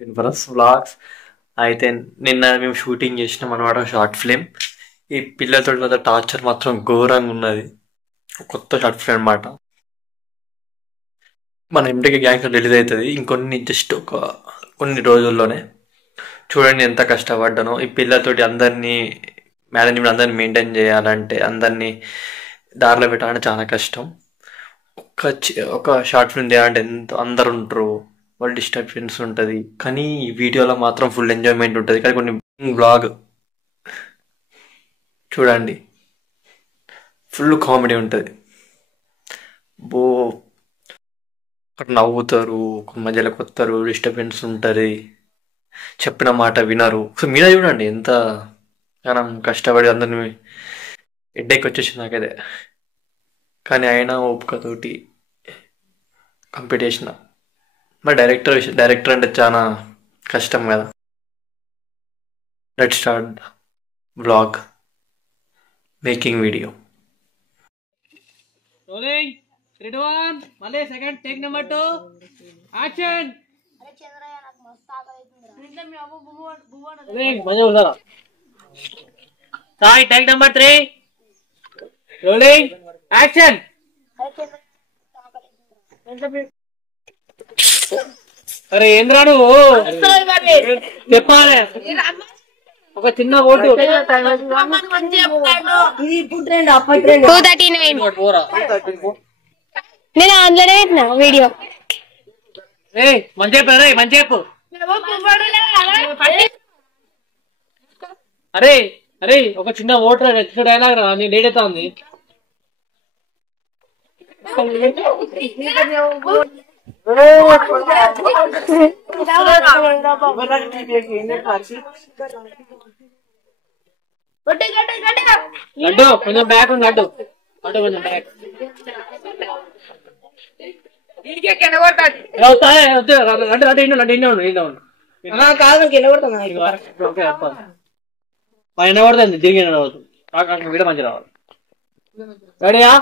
విన్ఫరస్ vlogs. అయితే నిన్న మేము షూటింగ్ చేసినాం అనమాట, షార్ట్ ఫిలిం. ఈ పిల్లలతో టార్చర్ మాత్రం ఘోరంగా ఉన్నది. కొత్త షార్ట్ ఫిలిం అనమాట. మన ఎంటకి గ్యాంగ్స్ రిలీజ్ అవుతుంది జస్ట్ కొన్ని రోజుల్లోనే. చూడండి ఎంత కష్టపడ్డానో ఈ పిల్లలతోటి. అందరినీ మేనేజ్మెంట్ అందరినీ మెయింటైన్ చేయాలంటే, అందరినీ దారిలో పెట్టాలంటే చాలా కష్టం. ఒక షార్ట్ ఫిల్మ్ చేయాలంటే ఎంత అందరు ఉంటారు, వాళ్ళు డిస్టర్బెన్స్ ఉంటుంది. కానీ ఈ వీడియోలో మాత్రం ఫుల్ ఎంజాయ్మెంట్ ఉంటుంది. కానీ కొన్ని బ్లాగ్ చూడండి, ఫుల్ కామెడీ ఉంటుంది. అక్కడ నవ్వుతారు, మధ్యలో కొత్తారు, డిస్టర్బెన్స్ ఉంటుంది, చెప్పిన మాట వినరు. సో మీరే చూడండి ఎంత మనం కష్టపడి అందరిని హెడ్ఏక్ వచ్చేసింది నాకైతే. కానీ అయినా ఓపికతోటి కంప్లీట్ చేసిన. మరి డైరెక్టర్ అంటే చాలా కష్టం కదా. Let's start vlog making video. Rolling 3 2 1 మళ్ళీ సెకండ్ టేక్ నెంబర్ 2 యాక్షన్. అరే చంద్రయ్య నాకు మస్తు ఆకలితుందిరా. ఇంట్లో మీ అవ్వ బువ్వన రోలింగ్ మజా ఉందా? Sai take number 3 rolling action. అరే చంద్రయ్య ఆకలితుందిరా. ఇంట్లో మీ అరే ఏంద్రా నువ్వు చెప్పాలి. ఒక చిన్న ఓటు ఇది ఇప్పుడు ట్రెండ్ అప్పటి ట్రెండ్ 239 నేను అందులోనే పెట్టినా వీడియో. మంచి చెప్పు. అరే మంచి చెప్పు. అరే అరే ఒక చిన్న ఓటు డైలాగ్ రా, నీ లేట్ అవుతా ఉంది. లడ్డు కొంచెం బ్యాక్ ఉంది. లడ్డు కొంచెం బ్యాక్ ఎన్నబడుతుంది తిరిగి వీడ మంచి రావాలి. రెడీయా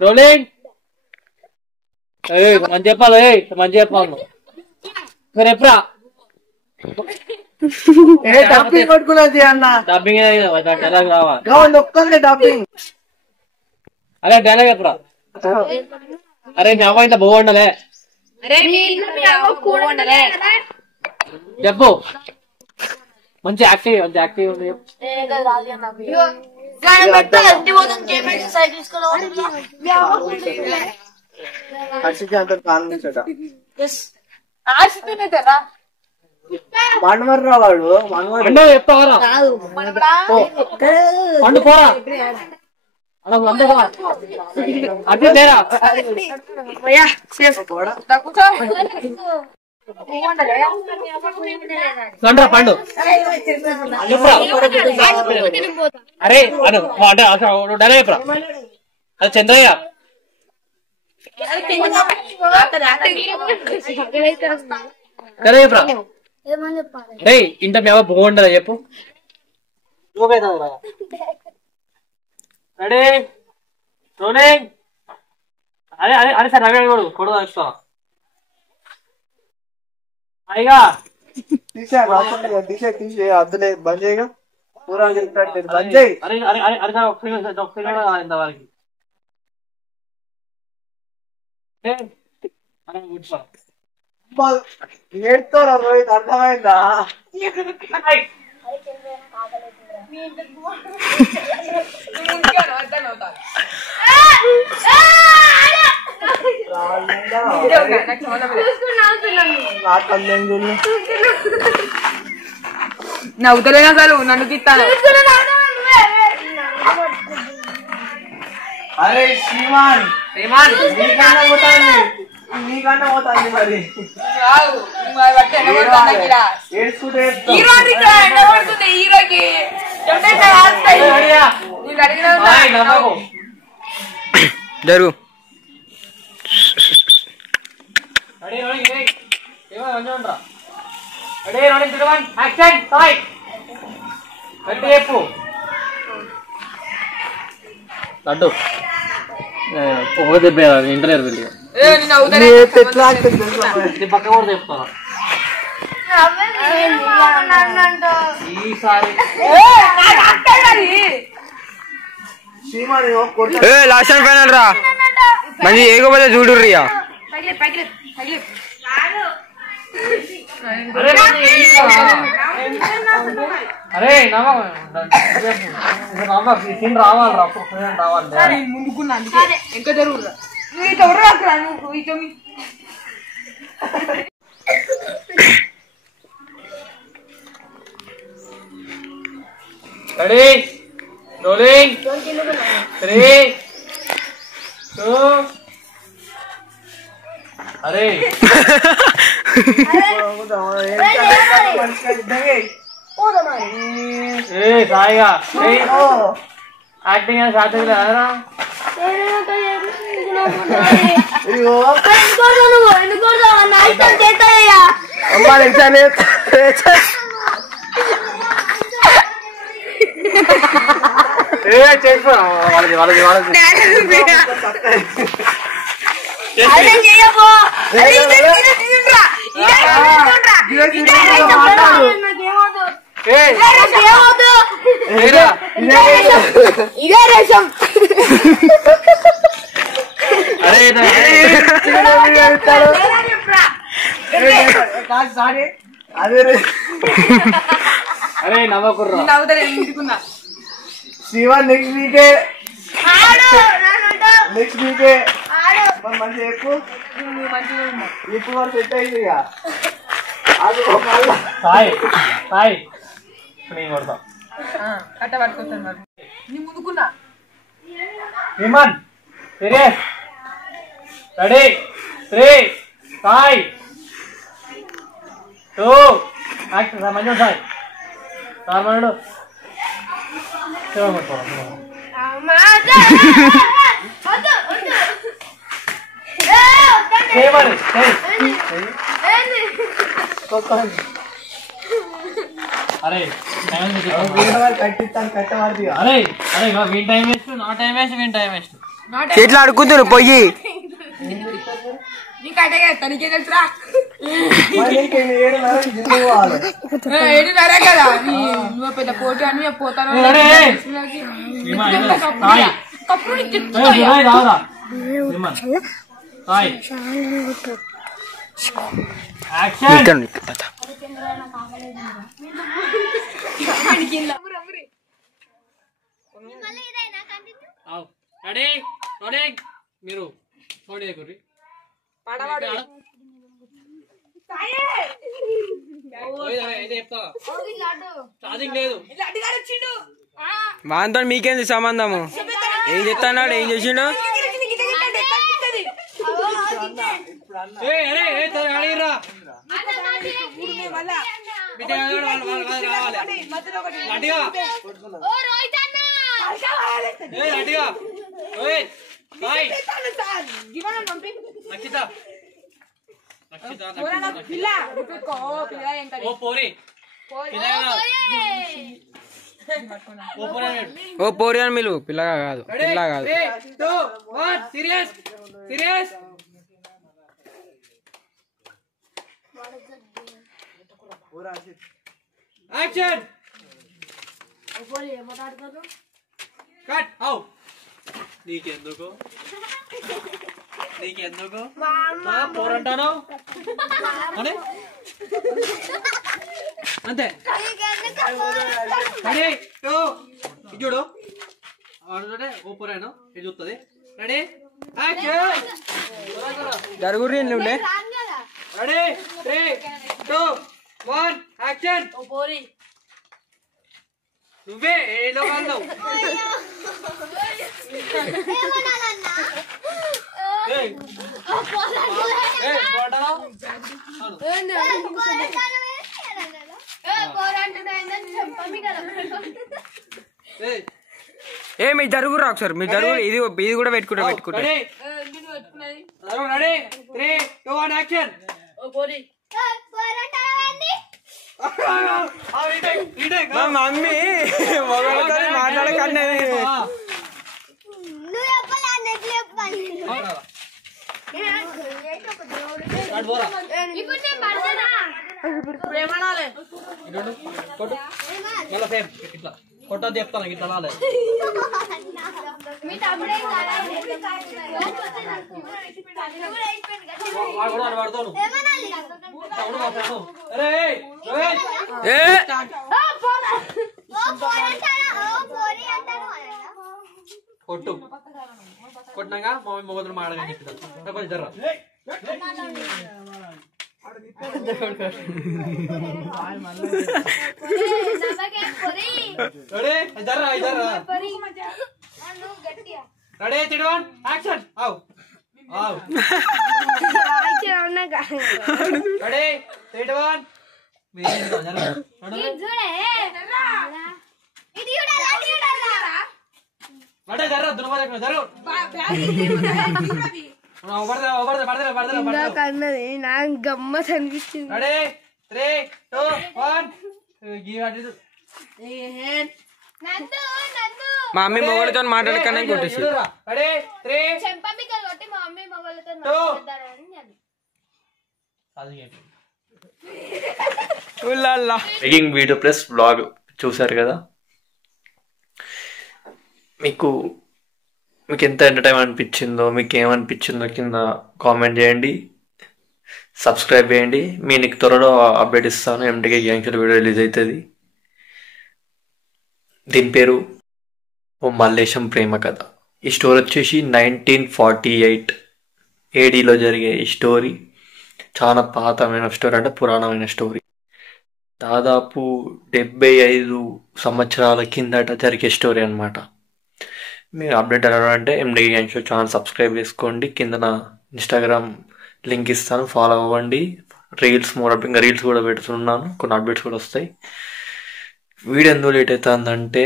రోలింగ్. మంచి చెప్పాలి, మంచి చెప్పాలి. మీరు ఎప్పుడా కొట్టుకున్నది అన్న డబ్బింగ్ డైలాగ్ రావాలి. డబ్బింగ్ అరే డైలాగ్ ఎప్పుడా? అరే మీ అమ్మ ఇంత బాగుండలే చెప్పు. మంచి యాక్టివ్ ఉంది. మనమర్రా వాడు చెప్తావరా పండు పోరా అదే లేరా పండు. అరే డైలాగ్ చెప్పరా? అది చంద్రయ్య. కరే చెప్పరా? రే ఇంట మీ అవ్వ బాగుండదా చెప్పు. Ready rolling. అదే అదే అదే సార్ రవి కూడా కొడదా ఇస్తా అయ్యగా తీసే అద్దులే బంద్ చేయగా పూరా బంద్ చేయి. అరే అరే అరే అరే ఇంత వారికి ఏడుతారా రోహిత్, అర్థమైందా? నవ్వుతలేనా అసలు నన్ను తిట్టాను. అరే శ్రీమాన్ నీకన్నా పోతాంది మరి. హీరోకి జరుగు. లడ్డు ఇంటర్వ్యూ ఏ నిన్న అవుతలే పక్క కూడా చెప్తాను. ఈసారి లాస్ట్ అండ్ ఫైనల్ రా మంచి ఏగోపోతే చూడుర్రి అరే సీన్ రావాలి రావాలి ముందుకున్నా అందుకే ఇంకా జరుగురా నువ్వు రెడీ రోలింగ్ 3 2 అరే సాయిగా యాక్టింగ్ సాధ్యం లేదరా ఇదే రేషం అరే నవ్వకుర్రా ఇంటికున్నా శివ నెక్స్ట్ వీకే మంచి ఇప్పుడు సెట్ అయింది ఇక సాయి సాయి నేను కొడతా కట్ట పట్టుకొస్తాను మరి నీ ముందుకున్నా విమన్ సీరియస్ రెడీ 3 5 2 యాక్షన్ సార్ మంచి సాయి సార్ మనడు అరే కట్టిస్తాను కట్టవాడి అరే అరే వీన్ టైం వేస్ట్ నా టైం వేస్ట్ వీన్ టైం వేస్ట్ చెట్లు అడుగుతురు పొయ్యి నీకు అదే తనకే తెలుసురా 7:30 కదా నువ్వు పెద్ద పోటీ అని పోతాను మీరు వాంతో మీకేంది సంబంధము ఏం చెప్తాన్నాడు ఏం చేసిండు ఓ పోరి అని మీరు పిల్లగా కాదు పిల్ల కాదు సీరియస్ సీరియస్ యాక్షన్ కట్ ఔ నీకెందుకు మా పోరంటాను అనే అంతే రెడీ 2 ఇది చూడు ఆడుతుంటే ఓ పోరాను ఇది చూస్తుంది రెడీ యాక్షన్ జరుగురి నువ్వులే రెడీ 3 2 1 యాక్షన్ నువ్వే ఏదో వాళ్ళు ఏ మీరు జరుగురా ఒకసారి మీరు జరుగు ఇది ఇది కూడా పెట్టుకుంటా రెడీ 3 2 1 యాక్షన్ మమ్మీ మాట్లాడకండి ఇటు కొట్టు మళ్ళీ సేమ్ ఇట్లా కొట్టద్దు చెప్తాను ఇట్లా రాలే వాడుతాను కొట్టు కొట్టినాక మమ్మీ మొగదులు మాడని చెప్తాను కొంచెం జర్రా రెడీ తిడవన్ యాక్షన్ ఆవ్ ఆవ్ రెడీ తిడవన్ రెడీ జర్రా దునమరే జర్రా కన్నది నాకు గమ్మత్ అనిపించింది. రెడీ 3 2 1 మా మమ్మీ మొగలతో మాట్లాడకనే కొట్టేసి రెడీ 3 చెంపమికలు కొట్టి మా మమ్మీ మొగలతో మేకింగ్ వీడియో ప్లస్ బ్లాగ్ చూసారు కదా. మీకు ఎంత ఎంటర్టైన్ అనిపించిందో, మీకు ఏమనిపించిందో కింద కామెంట్ చేయండి, సబ్స్క్రైబ్ చేయండి. మీకు త్వరలో అప్డేట్ ఇస్తాను. ఎంటీకే గ్యాంగ్స్టర్ వీడియో రిలీజ్ అవుతుంది. దీని పేరు ఓ మల్లేశం ప్రేమ కథ. ఈ స్టోరీ వచ్చేసి 1948 ADలో జరిగే ఈ స్టోరీ. చాలా పాతమైన స్టోరీ, అంటే పురాణమైన స్టోరీ. దాదాపు 75 సంవత్సరాల కిందట జరిగే స్టోరీ అనమాట. మీరు అప్డేట్ అవ్వాలంటే ఎంటీకే గ్యాంగ్స్టర్ ఛానల్ సబ్స్క్రైబ్ చేసుకోండి. కింద నా ఇన్స్టాగ్రామ్ లింక్ ఇస్తాను, ఫాలో అవ్వండి. రీల్స్ ఇంకా రీల్స్ కూడా పెడుతున్నాను, కొన్ని అప్డేట్స్ కూడా వస్తాయి. వీడియో ఎందుకు లేట్ అవుతుందంటే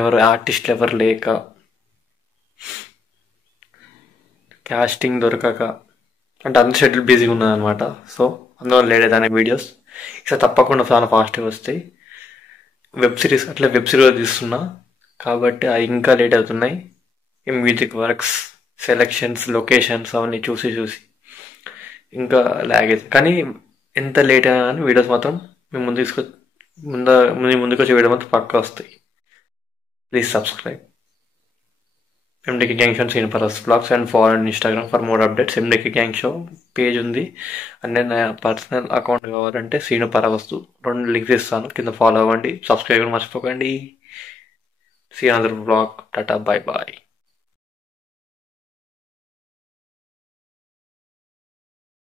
ఎవరు ఆర్టిస్టులు ఎవరు లేక, కాస్టింగ్ దొరకక, అంటే అంత షెడ్యూల్ బిజీగా ఉన్నదనమాట. సో అందువల్ల లేట్ అవుతాయి వీడియోస్. ఇక తప్పకుండా చాలా ఫాస్ట్గా వస్తాయి. వెబ్ సిరీస్ తీస్తున్నా కాబట్టి అవి ఇంకా లేట్ అవుతున్నాయి. ఈ మ్యూజిక్ వర్క్స్, సెలెక్షన్స్, లొకేషన్స్ అవన్నీ చూసి ఇంకా లాగ్ అవుతుంది. కానీ ఎంత లేట్ అయినా కానీ వీడియోస్ మాత్రం మేము ముందుకు వచ్చే వీడియో మాత్రం పక్కా వస్తాయి. Please subscribe MTK gang show Seenu Paravas vlogs and follow on Instagram for more updates. MTK gang show page ఉంది. అంటే నా పర్సనల్ అకౌంట్ కావాలంటే సీను పరవస్తు 2 లింక్స్ ఇస్తాను, కింద ఫాలో అవ్వండి. సబ్స్క్రైబ్ మర్చిపోకండి. See you another vlog. Tata, bye bye.